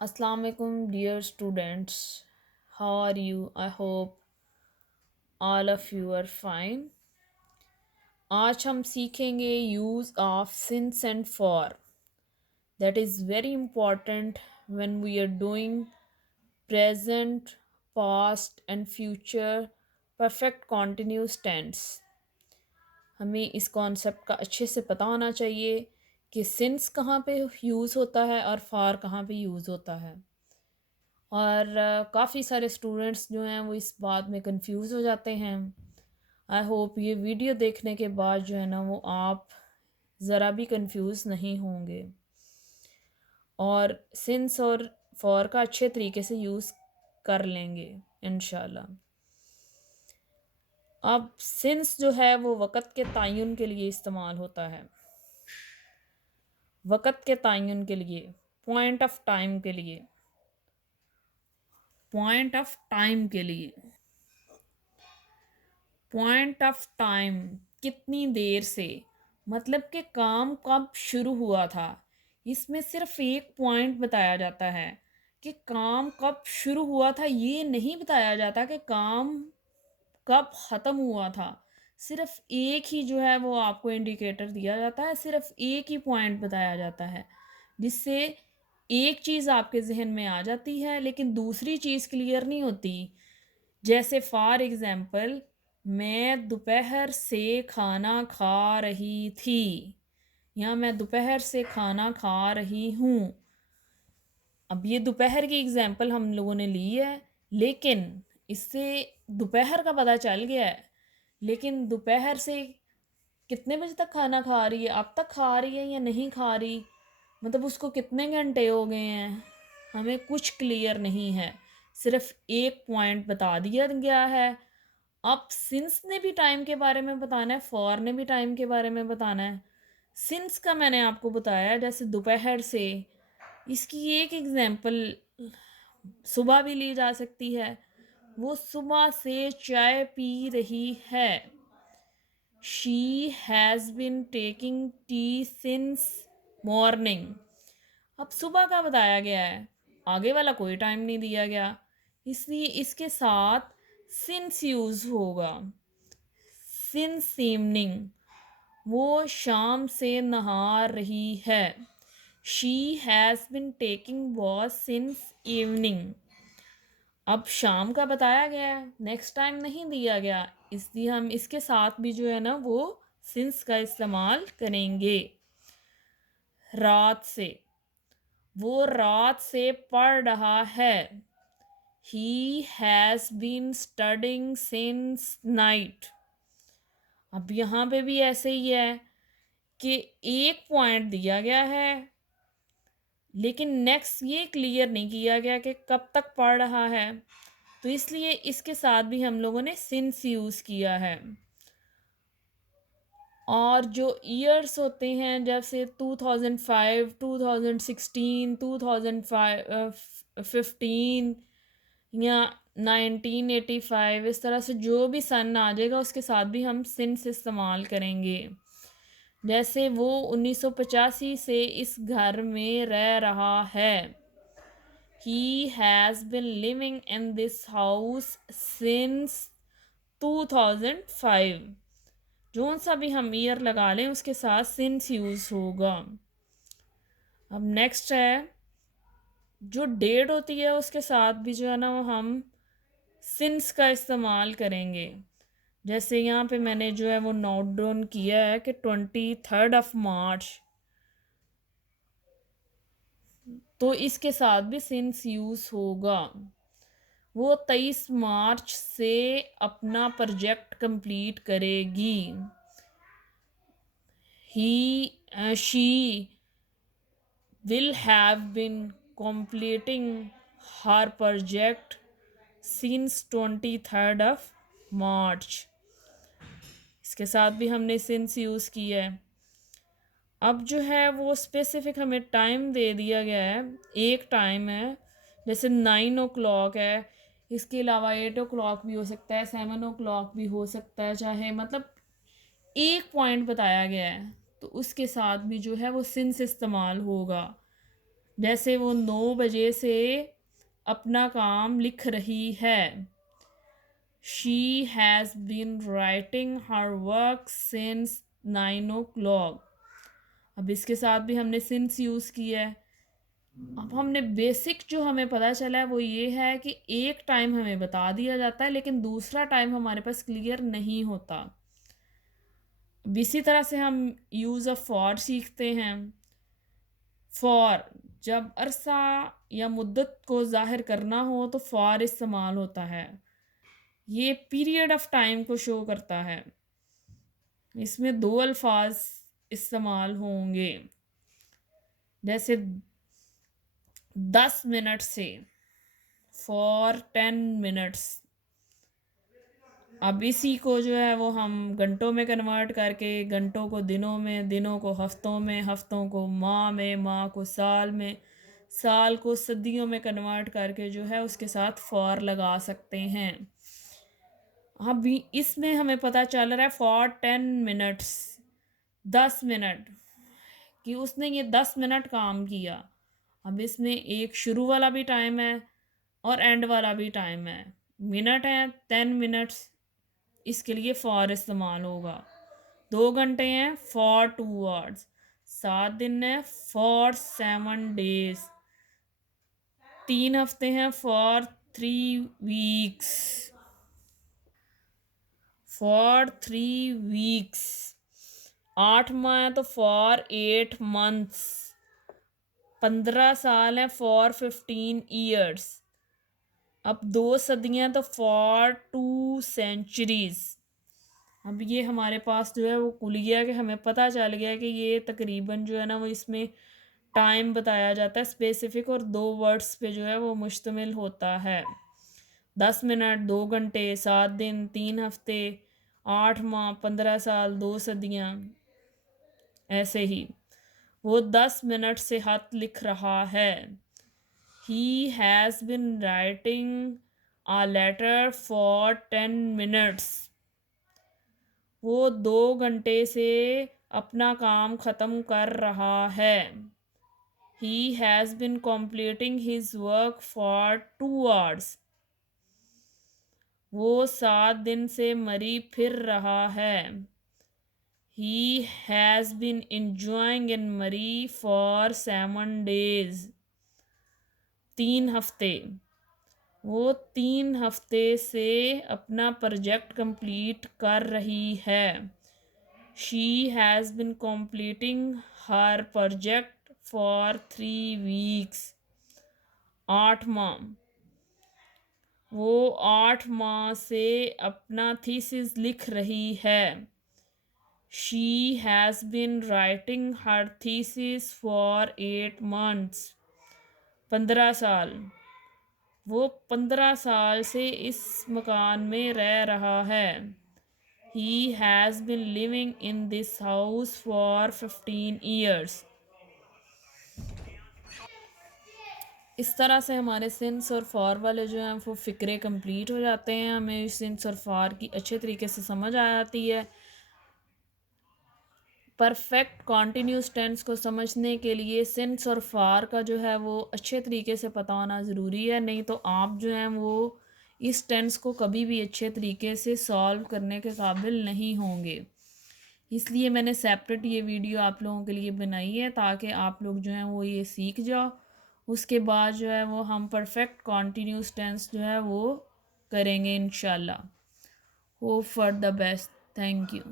Assalamu alaikum, dear students. How are you? I hope all of you are fine. आज हम सीखेंगे use of since and for. That is very important when we are doing present, past and future perfect continuous tense. हमें इस concept का अच्छे से पता होना चाहिए कि since कहाँ पे यूज़ होता है और for कहाँ पे यूज़ होता है। और काफ़ी सारे स्टूडेंट्स जो हैं वो इस बात में कंफ्यूज हो जाते हैं। आई होप ये वीडियो देखने के बाद जो है ना वो आप ज़रा भी कंफ्यूज नहीं होंगे और सिंस और फॉर का अच्छे तरीके से यूज़ कर लेंगे इंशाल्लाह। अब सिंस जो है वो वक़्त के तयन के लिए इस्तेमाल होता है, वक़्त के तयन के लिए, पॉइंट ऑफ टाइम के लिए, पॉइंट ऑफ टाइम के लिए। पॉइंट ऑफ टाइम कितनी देर से, मतलब कि काम कब शुरू हुआ था। इसमें सिर्फ एक पॉइंट बताया जाता है कि काम कब शुरू हुआ था, ये नहीं बताया जाता कि काम कब ख़त्म हुआ था। सिर्फ एक ही जो है वो आपको इंडिकेटर दिया जाता है, सिर्फ एक ही पॉइंट बताया जाता है जिससे एक चीज़ आपके जहन में आ जाती है लेकिन दूसरी चीज़ क्लियर नहीं होती। जैसे फॉर एग्ज़ाम्पल, मैं दोपहर से खाना खा रही थी या मैं दोपहर से खाना खा रही हूँ। अब ये दोपहर की एग्ज़ाम्पल हम लोगों ने ली है, लेकिन इससे दोपहर का पता चल गया है, लेकिन दोपहर से कितने बजे तक खाना खा रही है, अब तक खा रही है या नहीं खा रही, मतलब उसको कितने घंटे हो गए हैं, हमें कुछ क्लियर नहीं है। सिर्फ एक पॉइंट बता दिया गया है। अब सिंस ने भी टाइम के बारे में बताना है, फॉर ने भी टाइम के बारे में बताना है। सिंस का मैंने आपको बताया जैसे दोपहर से, इसकी एक एग्जांपल सुबह भी ली जा सकती है। वो सुबह से चाय पी रही है। She has been taking tea since morning. अब सुबह का बताया गया है, आगे वाला कोई टाइम नहीं दिया गया, इसलिए इसके साथ सिंस यूज़ होगा। सिंस इवनिंग, वो शाम से नहा रही है। She has been taking wash since evening. अब शाम का बताया गया है, नेक्स्ट टाइम नहीं दिया गया, इसलिए हम इसके साथ भी जो है ना वो सिंस का इस्तेमाल करेंगे। रात से, वो रात से पढ़ रहा है। He has been studying since night. अब यहाँ पे भी ऐसे ही है कि एक पॉइंट दिया गया है लेकिन नेक्स्ट ये क्लियर नहीं किया गया कि कब तक पढ़ रहा है, तो इसलिए इसके साथ भी हम लोगों ने सिंस यूज़ किया है। और जो ईयर्स होते हैं जैसे 2005, 2016, 2015 या 1985, इस तरह से जो भी सन आ जाएगा उसके साथ भी हम सिंस इस्तेमाल करेंगे। जैसे वो 1985 से इस घर में रह रहा है। He has been living in this house since 2005। Zone सा भी हम ईयर लगा लें उसके साथ सिंस यूज़ होगा। अब नेक्स्ट है, जो डेट होती है उसके साथ भी जो है ना वो हम सिंस का इस्तेमाल करेंगे। जैसे यहाँ पे मैंने जो है वो नोट डाउन किया है कि 23 मार्च, तो इसके साथ भी सिंस यूज़ होगा। वो 23 मार्च से अपना प्रोजेक्ट कंप्लीट करेगी। She will have been completing her project since 23 इसके साथ भी हमने since यूज़ किया है। अब जो है वो स्पेसिफिक हमें टाइम दे दिया गया है, एक टाइम है, जैसे 9 o'clock है, इसके अलावा 8 o'clock भी हो सकता है, 7 o'clock भी हो सकता है, चाहे मतलब एक पॉइंट बताया गया है तो उसके साथ भी जो है वो सिंस इस्तेमाल होगा। जैसे वो 9 बजे से अपना काम लिख रही है। She has been writing her work since 9 o'clock। अब इसके साथ भी हमने since यूज़ किया है। अब हमने बेसिक जो हमें पता चला है वो ये है कि एक टाइम हमें बता दिया जाता है लेकिन दूसरा टाइम हमारे पास क्लियर नहीं होता। अब इसी तरह से हम यूज़ ऑफ फॉर सीखते हैं। फॉर जब अरसा या मुद्दत को ज़ाहिर करना हो तो फॉर इस्तेमाल होता है। ये पीरियड ऑफ टाइम को शो करता है। इसमें दो अल्फाज इस्तेमाल होंगे, जैसे 10 मिनट से, फॉर 10 मिनट्स। अब इसी को जो है वो हम घंटों में कन्वर्ट करके घंटों को दिनों में, दिनों को हफ्तों में, हफ्तों को माह में, माह को साल में, साल को सदियों में कन्वर्ट करके जो है उसके साथ फॉर लगा सकते हैं। अभी इसमें हमें पता चल रहा है फॉर 10 मिनट्स, 10 मिनट, कि उसने ये 10 मिनट काम किया। अब इसमें एक शुरू वाला भी टाइम है और एंड वाला भी टाइम है। मिनट है 10 मिनट्स, इसके लिए फॉर इस्तेमाल होगा। 2 घंटे हैं, फॉर 2 आवर्स। 7 दिन है, फॉर 7 डेज। 3 हफ्ते हैं, फॉर 3 वीक्स। For 3 weeks. 8 माह है तो फॉर 8 मंथ्स। 15 साल है, फॉर 15 ईयर्स। अब 2 सदियाँ तो फॉर 2 सेंचुरीज। अब ये हमारे पास जो है वो खुल गया कि हमें पता चल गया कि ये तकरीबन जो है ना वो इसमें टाइम बताया जाता है स्पेसिफिक, और 2 वर्ड्स पे जो है वो मुश्तमिल होता है। 10 मिनट, 2 घंटे, 7 दिन, 3 हफ्ते, 8 माह, 15 साल, 2 सदियाँ। ऐसे ही वो 10 मिनट से खत लिख रहा है। He has been writing a letter for 10 minutes। वो 2 घंटे से अपना काम ख़त्म कर रहा है। He has been completing his work for 2 hours। वो 7 दिन से मरी फिर रहा है। He has been enjoying in Mari for 7 days। 3 हफ्ते, वो 3 हफ्ते से अपना प्रोजेक्ट कंप्लीट कर रही है। She has been completing her project for 3 weeks। 8 माह, वो 8 माह से अपना थीसिस लिख रही है। She has been writing her thesis for 8 months। 15 साल, वो 15 साल से इस मकान में रह रहा है। He has been living in this house for 15 years। इस तरह से हमारे सिंस और फॉर वाले जो हैं वो फ़िक्रे कंप्लीट हो जाते हैं। हमें सिंस और फॉर की अच्छे तरीके से समझ आ जाती है। परफेक्ट कॉन्टीन्यूस टेंस को समझने के लिए सिंस और फार का जो है वो अच्छे तरीके से पता होना ज़रूरी है, नहीं तो आप जो हैं वो इस टेंस को कभी भी अच्छे तरीके से सॉल्व करने के काबिल नहीं होंगे। इसलिए मैंने सेपरेट ये वीडियो आप लोगों के लिए बनाई है ताकि आप लोग जो हैं वो ये सीख जाओ। उसके बाद जो है वो हम परफेक्ट कॉन्टीन्यूस टेंस जो है वो करेंगे इंशाल्लाह। Hope for the best. Thank you.